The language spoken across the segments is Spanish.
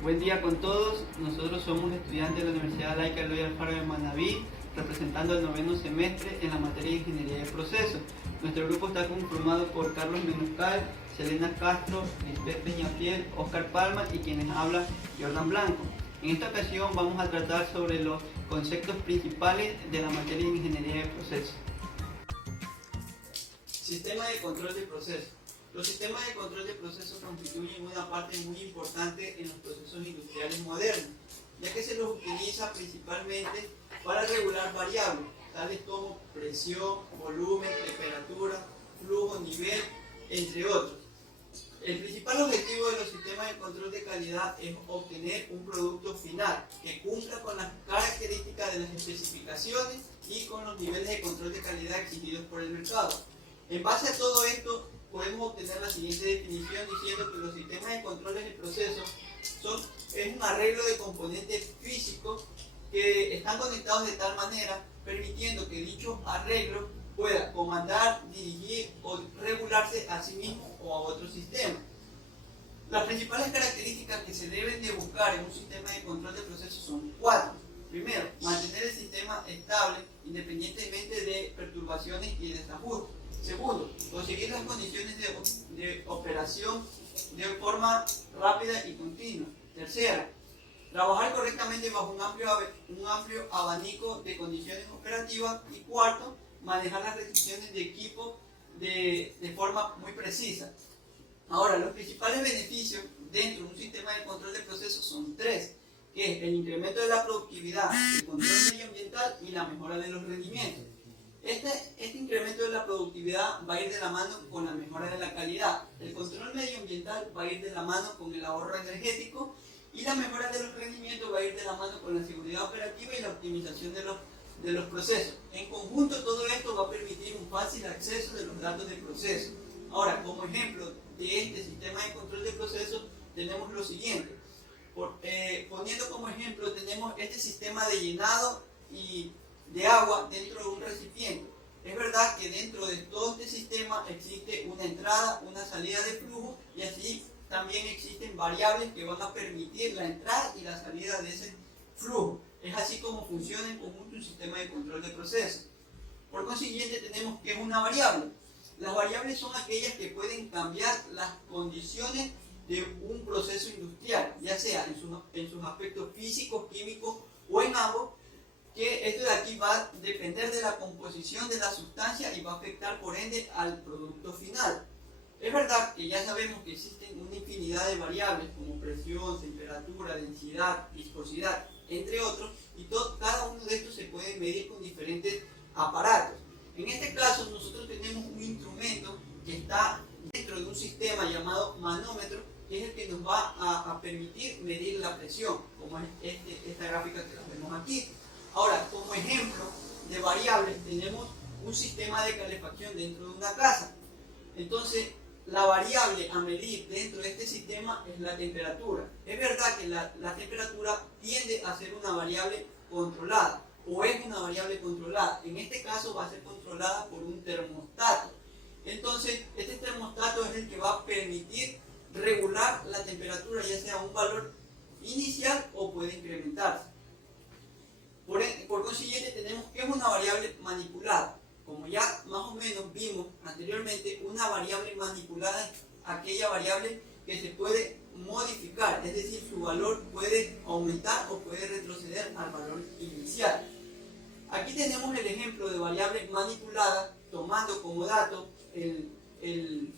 Buen día con todos. Nosotros somos estudiantes de la Universidad Laica Eloy Alfaro de Manabí, representando el noveno semestre en la materia de Ingeniería de Procesos. Nuestro grupo está conformado por Carlos Menoscal, Selena Castro, Lisbeth Peñafiel, Oscar Palma y quienes habla Jordan Blanco. En esta ocasión vamos a tratar sobre los conceptos principales de la materia de Ingeniería de Procesos. Sistema de control de procesos. Los sistemas de control de procesos constituyen una parte muy importante en los procesos industriales modernos, ya que se los utiliza principalmente para regular variables, tales como presión, volumen, temperatura, flujo, nivel, entre otros. El principal objetivo de los sistemas de control de calidad es obtener un producto final que cumpla con las características de las especificaciones y con los niveles de control de calidad exigidos por el mercado. En base a todo esto, podemos obtener la siguiente definición diciendo que los sistemas de controles de procesos es un arreglo de componentes físicos que están conectados de tal manera permitiendo que dicho arreglo pueda comandar, dirigir o regularse a sí mismo o a otro sistema. Las principales características que se deben de buscar en un sistema de control de procesos son cuatro. Primero, mantener el sistema estable independientemente de perturbaciones y desajustes. Segundo, conseguir las condiciones de operación de forma rápida y continua. Tercera, trabajar correctamente bajo un amplio abanico de condiciones operativas. Y cuarto, manejar las restricciones de equipo de forma muy precisa. Ahora, los principales beneficios dentro de un sistema de control de procesos son tres, que es el incremento de la productividad, el control medioambiental y la mejora de los rendimientos. Este incremento de la productividad va a ir de la mano con la mejora de la calidad. El control medioambiental va a ir de la mano con el ahorro energético y la mejora de los rendimientos va a ir de la mano con la seguridad operativa y la optimización de los procesos. En conjunto, todo esto va a permitir un fácil acceso de los datos del proceso. Ahora, como ejemplo de este sistema de control de procesos, tenemos lo siguiente. Poniendo como ejemplo, tenemos este sistema de llenado y de agua dentro de un recipiente. Es verdad que dentro de todo este sistema existe una entrada, una salida de flujo y así también existen variables que van a permitir la entrada y la salida de ese flujo. Es así como funciona en conjunto un sistema de control de procesos. Por consiguiente, tenemos que es una variable. Las variables son aquellas que pueden cambiar las condiciones de un proceso industrial, ya sea en sus aspectos físicos, químicos o en ambos, que esto de aquí va a depender de la composición de la sustancia y va a afectar por ende al producto final. Es verdad que ya sabemos que existen una infinidad de variables como presión, temperatura, densidad, viscosidad, entre otros, y cada uno de estos se puede medir con diferentes aparatos. En este caso esta tenemos un instrumento que está dentro de un sistema llamado manómetro, que es el que nos va a permitir medir la presión, como es esta gráfica que la vemos aquí. Ahora, como ejemplo de variables, tenemos un sistema de calefacción dentro de una casa. Entonces, la variable a medir dentro de este sistema es la temperatura. Es verdad que la temperatura tiende a ser una variable controlada, o es una variable controlada. En este caso va a ser controlada por un termostato. Entonces, este termostato es el que va a permitir regular la temperatura, ya sea un valor inicial o puede incrementarse. Por consiguiente, tenemos que es una variable manipulada. Como ya más o menos vimos anteriormente, una variable manipulada es aquella variable que se puede modificar, es decir, su valor puede aumentar o puede retroceder al valor inicial. Aquí tenemos el ejemplo de variable manipulada, tomando como dato el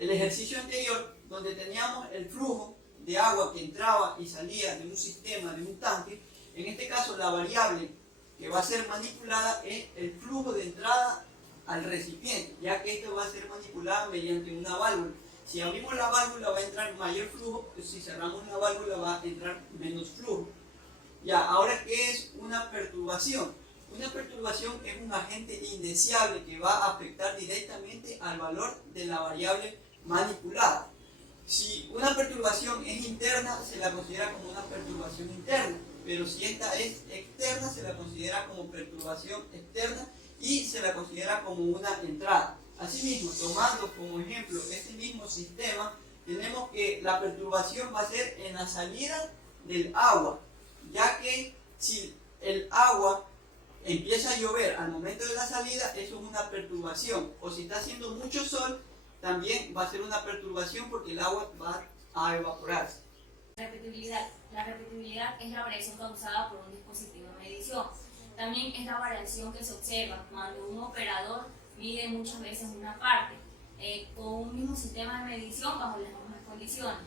ejercicio anterior, donde teníamos el flujo de agua que entraba y salía de un sistema, de un tanque. En este caso, la variable que va a ser manipulada es el flujo de entrada al recipiente, ya que esto va a ser manipulada mediante una válvula. Si abrimos la válvula va a entrar mayor flujo, si cerramos la válvula va a entrar menos flujo. Ya, ahora, ¿qué es una perturbación? Una perturbación es un agente indeseable que va a afectar directamente al valor de la variable manipulada. Si una perturbación es interna, se la considera como una perturbación interna, pero si esta es externa, se la considera como perturbación externa y se la considera como una entrada. Asimismo, tomando como ejemplo este mismo sistema, tenemos que la perturbación va a ser en la salida del agua, ya que si el agua empieza a llover al momento de la salida, eso es una perturbación. O si está haciendo mucho sol, también va a ser una perturbación porque el agua va a evaporarse. Repetibilidad. La repetibilidad es la variación causada por un dispositivo de medición. También es la variación que se observa cuando un operador mide muchas veces una parte con un mismo sistema de medición bajo las mismas condiciones.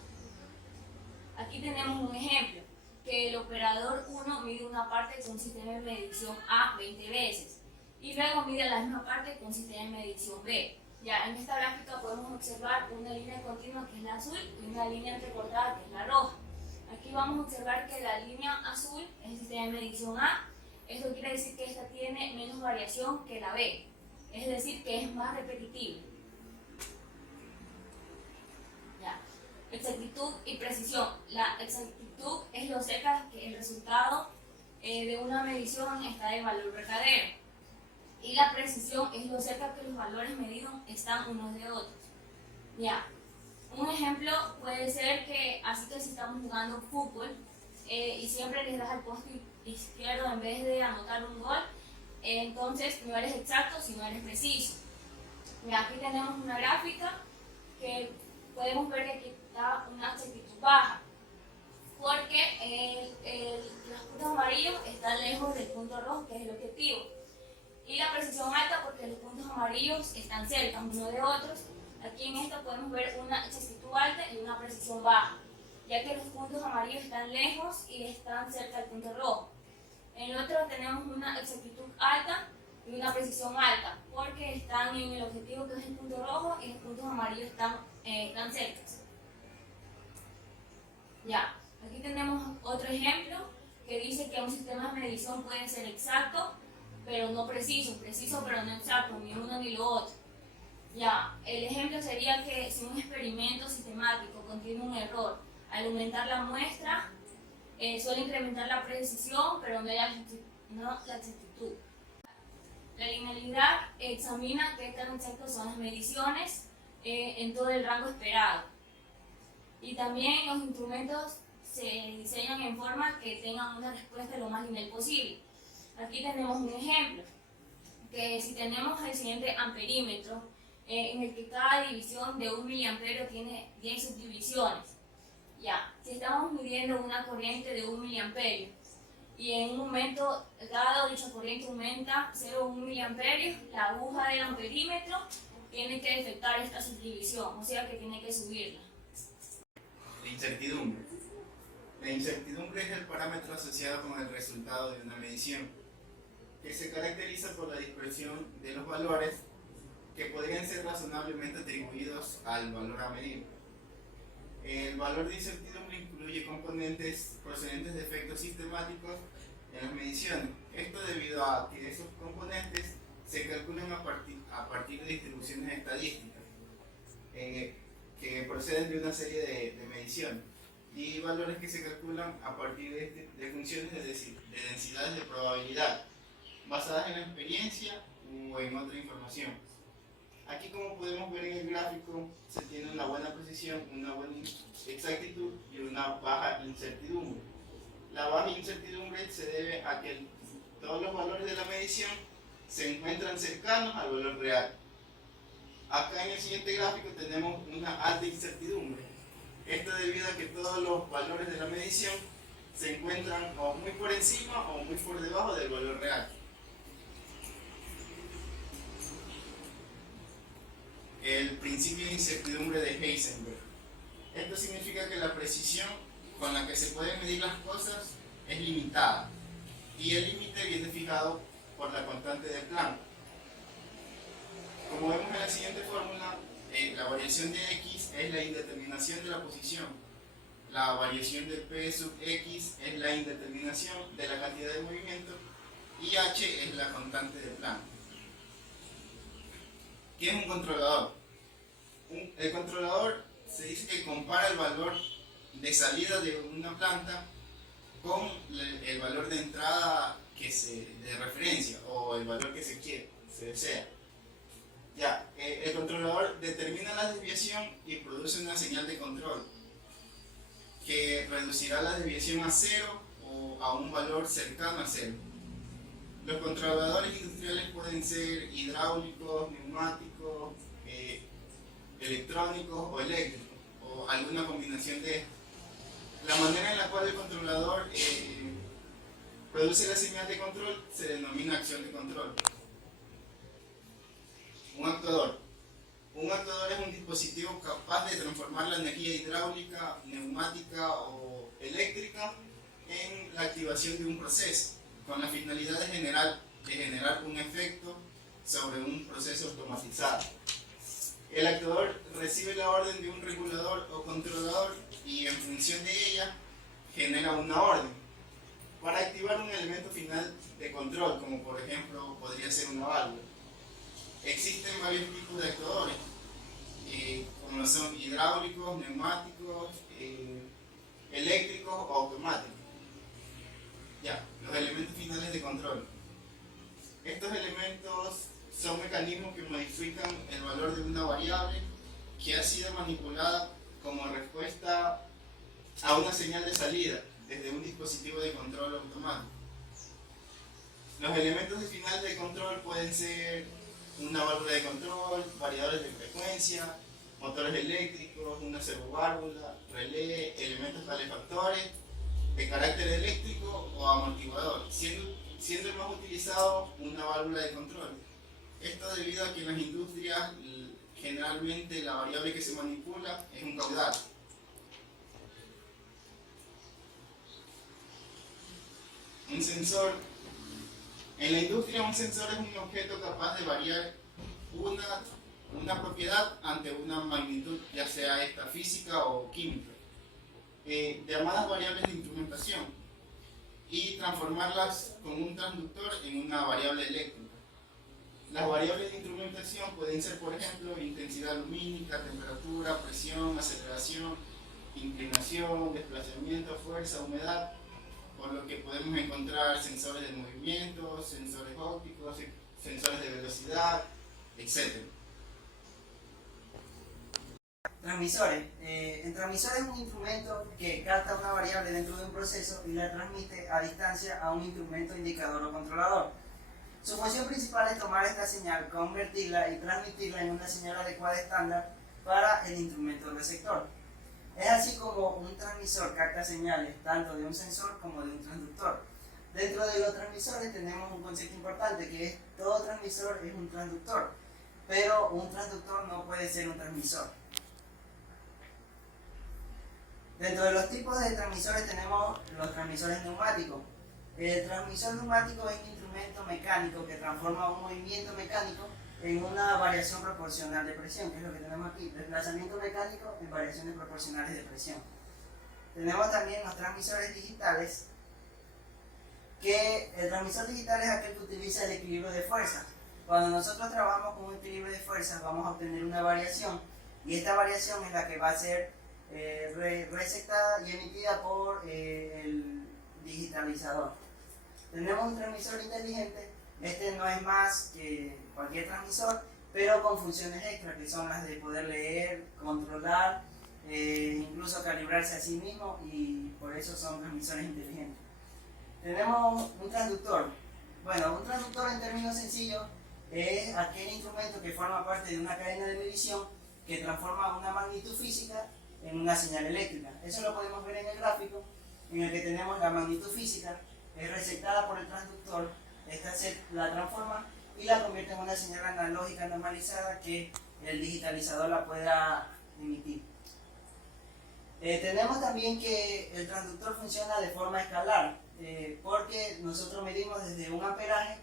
Aquí tenemos un ejemplo, que el operador 1 mide una parte con un sistema de medición A 20 veces y luego mide la misma parte con un sistema de medición B. Ya en esta gráfica podemos observar una línea continua que es la azul y una línea entrecortada que es la roja. Aquí vamos a observar que la línea azul es el sistema de medición A. Esto quiere decir que esta tiene menos variación que la B, es decir, que es más repetitiva. Ya. Exactitud y precisión. La exactitud es lo cerca que el resultado de una medición está del valor verdadero. Y la precisión es lo cerca que los valores medidos están unos de otros. Ya. Un ejemplo puede ser que, así que si estamos jugando fútbol y siempre les das al poste izquierdo en vez de anotar un gol, entonces no eres exacto si no eres preciso. Y aquí tenemos una gráfica que podemos ver que aquí está una exactitud baja, porque los puntos amarillos están lejos del punto rojo, que es el objetivo. Y la precisión alta porque los puntos amarillos están cerca unos de otros. Aquí en esta podemos ver una exactitud alta y una precisión baja, ya que los puntos amarillos están lejos y están cerca del punto rojo. En el otro tenemos una exactitud alta y una precisión alta, porque están en el objetivo que es el punto rojo y los puntos amarillos están cerca. Ya, aquí tenemos otro ejemplo que dice que un sistema de medición puede ser exacto, pero no preciso, preciso pero no exacto, ni uno ni lo otro. Ya, el ejemplo sería que si un experimento sistemático contiene un error, al aumentar la muestra suele incrementar la precisión, pero no la exactitud. La linealidad examina qué tan exactas son las mediciones en todo el rango esperado. Y también los instrumentos se diseñan en forma que tengan una respuesta lo más lineal posible. Aquí tenemos un ejemplo, que si tenemos el siguiente amperímetro, en el que cada división de 1 miliamperio tiene 10 subdivisiones. Ya, si estamos midiendo una corriente de 1 miliamperio y en un momento dado dicha corriente aumenta 0,1 miliamperios, la aguja del amperímetro tiene que detectar esta subdivisión, o sea que tiene que subirla. La incertidumbre. La incertidumbre es el parámetro asociado con el resultado de una medición, que se caracteriza por la dispersión de los valores que podrían ser razonablemente atribuidos al valor a medir. El valor de incertidumbre incluye componentes procedentes de efectos sistemáticos en las mediciones. Esto debido a que esos componentes se calculan a partir de distribuciones estadísticas que proceden de una serie de mediciones y valores que se calculan a partir de funciones de densidades de probabilidad basadas en la experiencia o en otra información. Aquí, como podemos ver en el gráfico, se tiene una buena precisión, una buena exactitud y una baja incertidumbre. La baja incertidumbre se debe a que todos los valores de la medición se encuentran cercanos al valor real. Acá en el siguiente gráfico tenemos una alta incertidumbre. Esto debido a que todos los valores de la medición se encuentran o muy por encima o muy por debajo del valor real. El principio de incertidumbre de Heisenberg. Esto significa que la precisión con la que se pueden medir las cosas es limitada y el límite viene fijado por la constante de Planck. Como vemos en la siguiente fórmula, la variación de x es la indeterminación de la posición, la variación de p sub x es la indeterminación de la cantidad de movimiento y h es la constante de Planck. ¿Qué es un controlador? El controlador se dice que compara el valor de salida de una planta con el valor de entrada de referencia o el valor que se desea. Ya, el controlador determina la desviación y produce una señal de control que reducirá la desviación a cero o a un valor cercano a cero. Los controladores industriales pueden ser hidráulicos, neumáticos, electrónicos o eléctricos, o alguna combinación de estos. La manera en la cual el controlador produce la señal de control se denomina acción de control. Un actuador. Un actuador es un dispositivo capaz de transformar la energía hidráulica, neumática o eléctrica en la activación de un proceso, con la finalidad de generar un efecto sobre un proceso automatizado. El actuador recibe la orden de un regulador o controlador y en función de ella genera una orden para activar un elemento final de control, como por ejemplo podría ser una válvula. Existen varios tipos de actuadores, como son hidráulicos, neumáticos, eléctricos o automáticos. Ya, los elementos finales de control. Estos elementos son mecanismos que modifican el valor de una variable que ha sido manipulada como respuesta a una señal de salida desde un dispositivo de control automático. Los elementos finales de control pueden ser una válvula de control, variadores de frecuencia, motores eléctricos, una servoválvula, relé, elementos calefactores de carácter eléctrico o amortiguador, siendo el más utilizado una válvula de control. Esto debido a que en las industrias generalmente la variable que se manipula es un caudal. Un sensor. En la industria un sensor es un objeto capaz de variar una propiedad ante una magnitud, ya sea esta física o química, llamadas variables de instrumentación, y transformarlas con un transductor en una variable eléctrica. Las variables de instrumentación pueden ser, por ejemplo, intensidad lumínica, temperatura, presión, aceleración, inclinación, desplazamiento, fuerza, humedad, por lo que podemos encontrar sensores de movimiento, sensores ópticos, sensores de velocidad, etc. Transmisores. El transmisor es un instrumento que capta una variable dentro de un proceso y la transmite a distancia a un instrumento indicador o controlador. Su función principal es tomar esta señal, convertirla y transmitirla en una señal adecuada estándar para el instrumento receptor. Es así como un transmisor capta señales tanto de un sensor como de un transductor. Dentro de los transmisores tenemos un concepto importante que es todo transmisor es un transductor, pero un transductor no puede ser un transmisor. Dentro de los tipos de transmisores tenemos los transmisores neumáticos. El transmisor neumático es un instrumento mecánico que transforma un movimiento mecánico en una variación proporcional de presión, que es lo que tenemos aquí, desplazamiento mecánico en variaciones proporcionales de presión. Tenemos también los transmisores digitales, que el transmisor digital es aquel que utiliza el equilibrio de fuerzas. Cuando nosotros trabajamos con un equilibrio de fuerzas vamos a obtener una variación, y esta variación es la que va a ser receptada y emitida por el digitalizador. Tenemos un transmisor inteligente. Este no es más que cualquier transmisor, pero con funciones extra, que son las de poder leer, controlar, incluso calibrarse a sí mismo, y por eso son transmisores inteligentes. Tenemos un transductor. Bueno, un transductor en términos sencillos es aquel instrumento que forma parte de una cadena de medición que transforma una magnitud física en una señal eléctrica. Eso lo podemos ver en el gráfico, en el que tenemos la magnitud física, es receptada por el transductor. Esta se la transforma y la convierte en una señal analógica normalizada que el digitalizador la pueda emitir. Tenemos también que el transductor funciona de forma escalar, porque nosotros medimos desde un amperaje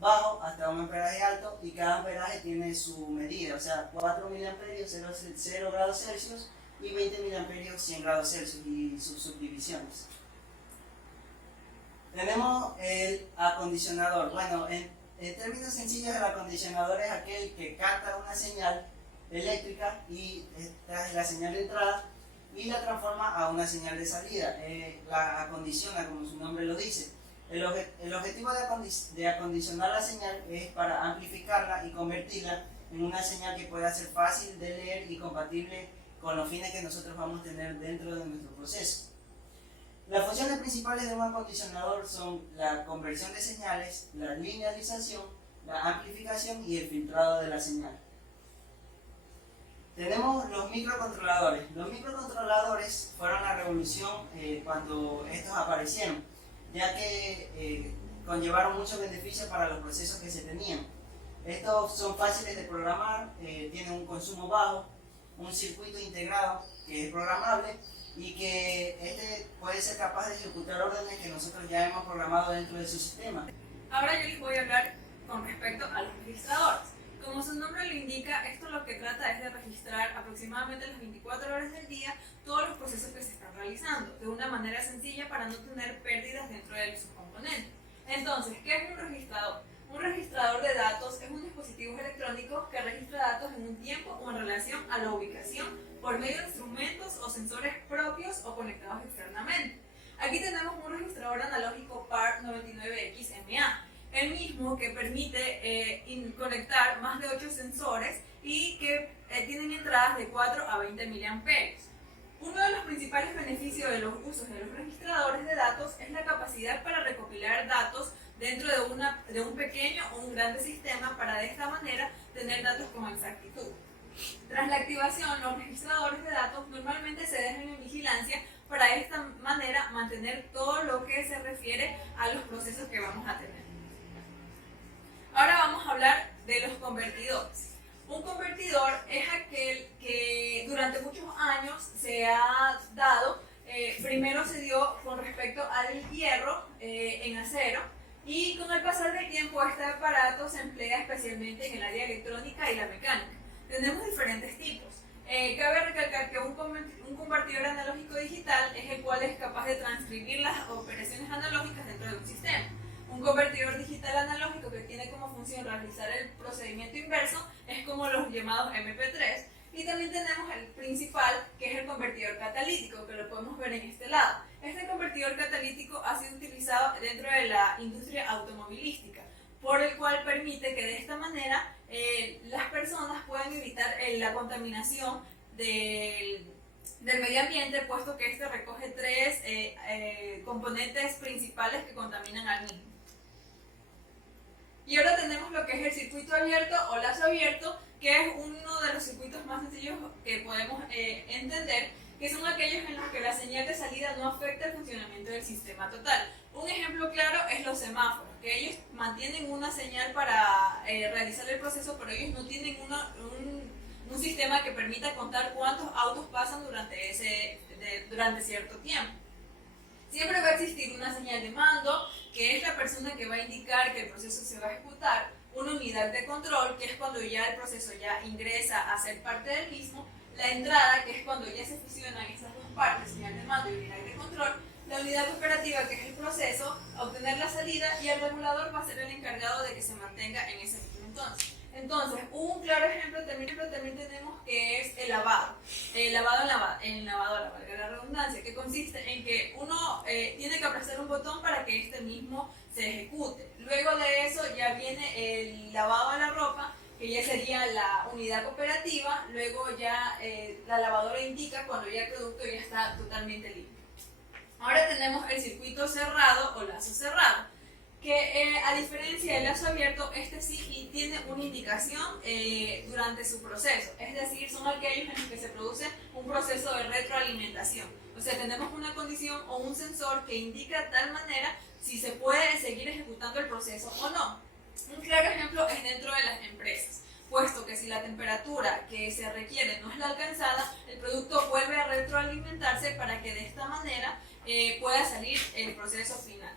bajo hasta un amperaje alto, y cada amperaje tiene su medida, o sea, 4 mA 0 grados Celsius y 20 mA 100 grados Celsius y sus subdivisiones. Tenemos el acondicionador. Bueno, en términos sencillos, el acondicionador es aquel que capta una señal eléctrica, y esta es la señal de entrada, y la transforma a una señal de salida. La acondiciona, como su nombre lo dice. El objetivo de acondicionar la señal es para amplificarla y convertirla en una señal que pueda ser fácil de leer y compatible con los fines que nosotros vamos a tener dentro de nuestro proceso. Las funciones principales de un acondicionador son la conversión de señales, la linealización, la amplificación y el filtrado de la señal. Tenemos los microcontroladores. Los microcontroladores fueron la revolución cuando estos aparecieron, ya que conllevaron muchos beneficios para los procesos que se tenían. Estos son fáciles de programar, tienen un consumo bajo, un circuito integrado que es programable y que puede ser capaz de ejecutar órdenes que nosotros ya hemos programado dentro de su sistema. Ahora yo les voy a hablar con respecto a los registradores. Como su nombre lo indica, esto lo que trata es de registrar aproximadamente las 24 horas del día todos los procesos que se están realizando, de una manera sencilla para no tener pérdidas dentro de sus componentes. Entonces, ¿qué es un registrador? Un registrador de datos es un dispositivo electrónico que registra datos en un tiempo o en relación a la ubicación por medio de instrumentos o sensores propios o conectados externamente. Aquí tenemos un registrador analógico PAR99XMA, el mismo que permite conectar más de 8 sensores y que tienen entradas de 4 a 20 mA. Uno de los principales beneficios de los usos de los registradores de datos es la capacidad para recopilar datos dentro de un pequeño o un grande sistema para de esta manera tener datos con exactitud. Tras la activación, los registradores de datos normalmente se dejan en vigilancia para de esta manera mantener todo lo que se refiere a los procesos que vamos a tener. Ahora vamos a hablar de los convertidores. Un convertidor es aquel que durante muchos años se ha dado, primero se dio con respecto al hierro en acero, y con el pasar del tiempo este aparato se emplea especialmente en el área electrónica y la mecánica. Tenemos diferentes tipos. Cabe recalcar que un convertidor analógico digital es el cual es capaz de transcribir las operaciones analógicas dentro de un sistema. Un convertidor digital analógico que tiene como función realizar el procedimiento inverso es como los llamados MP3. Y también tenemos el principal, que es el convertidor catalítico, que lo podemos ver en este lado. Este convertidor catalítico ha sido utilizado dentro de la industria automovilística, por el cual permite que de esta manera las personas puedan evitar la contaminación del medio ambiente, puesto que este recoge 3 componentes principales que contaminan al mismo. Y ahora tenemos lo que es el circuito abierto o lazo abierto, que es uno de los circuitos más sencillos que podemos entender, que son aquellos en los que la señal de salida no afecta el funcionamiento del sistema total. Un ejemplo claro es los semáforos, que ellos mantienen una señal para realizar el proceso, pero ellos no tienen un sistema que permita contar cuántos autos pasan durante cierto tiempo. Siempre va a existir una señal de mando, que es la persona que va a indicar que el proceso se va a ejecutar, una unidad de control, que es cuando ya el proceso ya ingresa a ser parte del mismo, la entrada, que es cuando ya se fusionan estas dos partes, señal de mando y unidad de control, la unidad operativa, que es el proceso, a obtener la salida, y el regulador va a ser el encargado de que se mantenga en ese mismo entonces. Entonces, un claro ejemplo también tenemos que es el lavado. El lavado en lavadora, valga la redundancia, que consiste en que uno tiene que apretar un botón para que este mismo se ejecute. Luego de eso ya viene el lavado de la ropa, que ya sería la unidad operativa. Luego ya la lavadora indica cuando ya el producto ya está totalmente limpio. Ahora tenemos el circuito cerrado o lazo cerrado, que a diferencia del lazo abierto, este sí tiene una indicación durante su proceso, es decir, son aquellos en los que se produce un proceso de retroalimentación. O sea, tenemos una condición o un sensor que indica de tal manera si se puede seguir ejecutando el proceso o no. Un claro ejemplo es dentro de las empresas, puesto que si la temperatura que se requiere no es la alcanzada, el producto vuelve a retroalimentarse para que de esta manera pueda salir el proceso final.